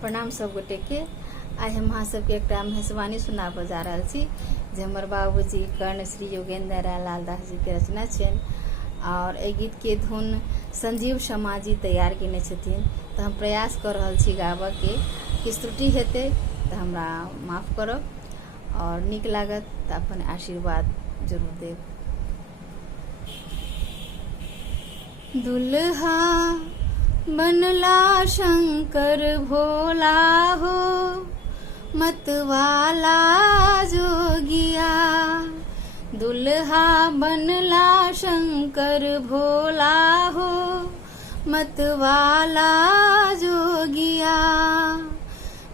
प्रणाम सब गोटे के। आज हम अहाँ सबके एक महेशवाणी सुनाब जा रहा छी जे हमर बाबूजी कर्ण श्री योगेंद्र लाल दास जी के रचना छन और ए गीत के धुन संजीव शर्मा जी तैयार केने छथिन। तो हम प्रयास कर रहल छी गाबऽ के, किछु त्रुटि हेतै तो हमरा माफ करब और नीक लागत तो अपन आशीर्वाद जरूर देब। दुल्हा बनला शंकर भोला हो, मतवाला जोगिया। दुल्हा बनला शंकर भोला हो, मतवाला जोगिया।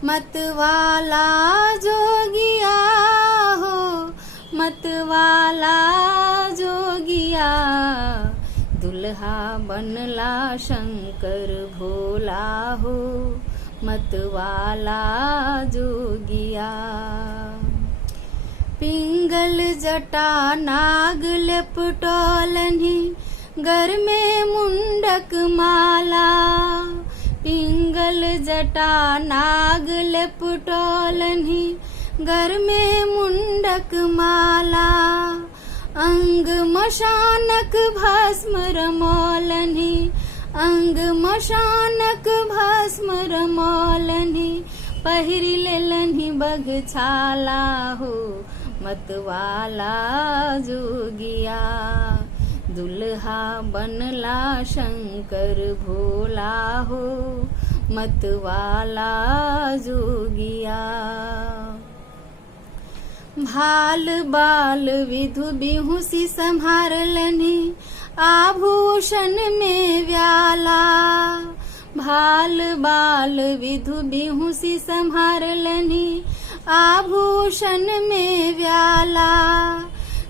मतवाला जोगिया हो, मतवाला जोगिया। दुल्हा बनला शंकर भोला हो, मतवाला जोगिया। पिंगल जटा नाग लेपटोलनि, घर में मुंडक माला। पिंगल जटा नाग लेपटोलनि, घर में मुंडक माला। अंग मशानक भस्म रमौलनि, अंग मशानक भस्म रमौलनि। पहिरी लेलनि बघछाला हो, मतवाला जोगिया। दुल्हा बनला शंकर भोला हो, मतवाला जोगिया। भाल बाल विधु बिहुसी संभारलनि, आभूषण में व्याला। भाल बाल विधु बिहुसी संभारलनि, आभूषण में व्याला।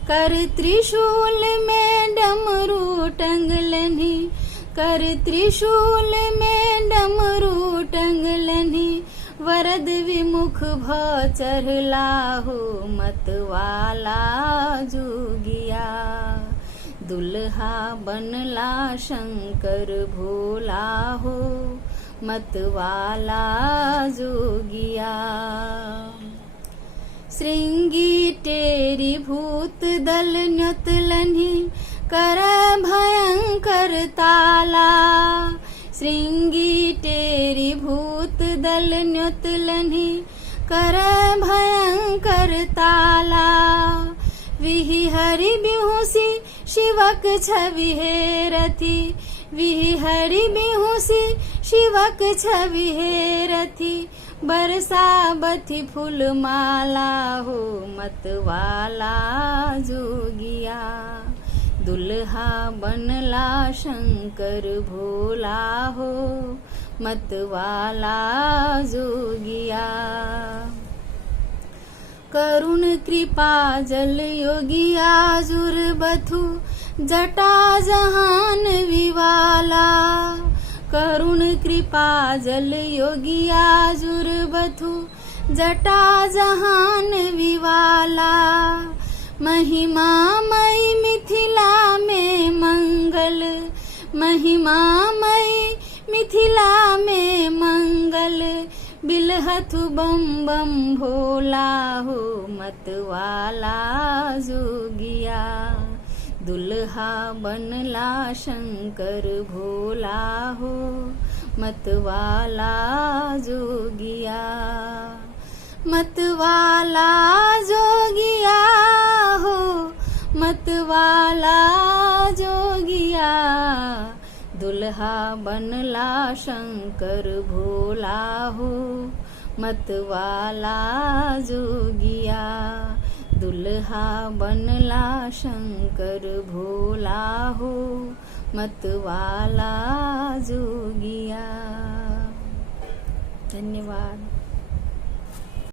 कर त्रिशूल में डमरू टंगलनि, कर त्रिशूल में डमरू टंगलनि। वरद विमुख भ चढ़ला हो, मतवाला जोगिया। दुल्हा बनला शंकर भोला हो, मतवाला जोगिया। श्रृंगी टेरी भूत दल न्योतलनि, कर भयंकर ताला। श्रृंगी टेरी भूत दल न्योतलनि, कर भयंकर ताला। विहि हरि बिहुसी शिवक छवि हेरथि, विहि हरि बिहुसी शिवक छवि हेरथि। बरसाबथि फूल माला हो, मतवाला जोगिया। दुल्हा बनला शंकर भोला हो, मतवाला जोगिया। करुण कृपा जल योगिया जुरबथु, जटा जहान विवाला। करुण कृपा जल योगिया जुरबथु, जटा जहान विवाला। महिमा मई मिथिला में मंगल, महिमा मई मिथिला में मंगल। बिलहथु बम बम भोला हो, मतवाला जोगिया। दुल्हा बनला शंकर भोला हो, मतवाला जोगिया। मतवाला जोगिया हो, मतवाला जोगिया। दुल्हा बनला शंकर भोला हो, मतवाला जोगिया। दुल्हा बनला शंकर भोला हो, मतवाला जोगिया। धन्यवाद।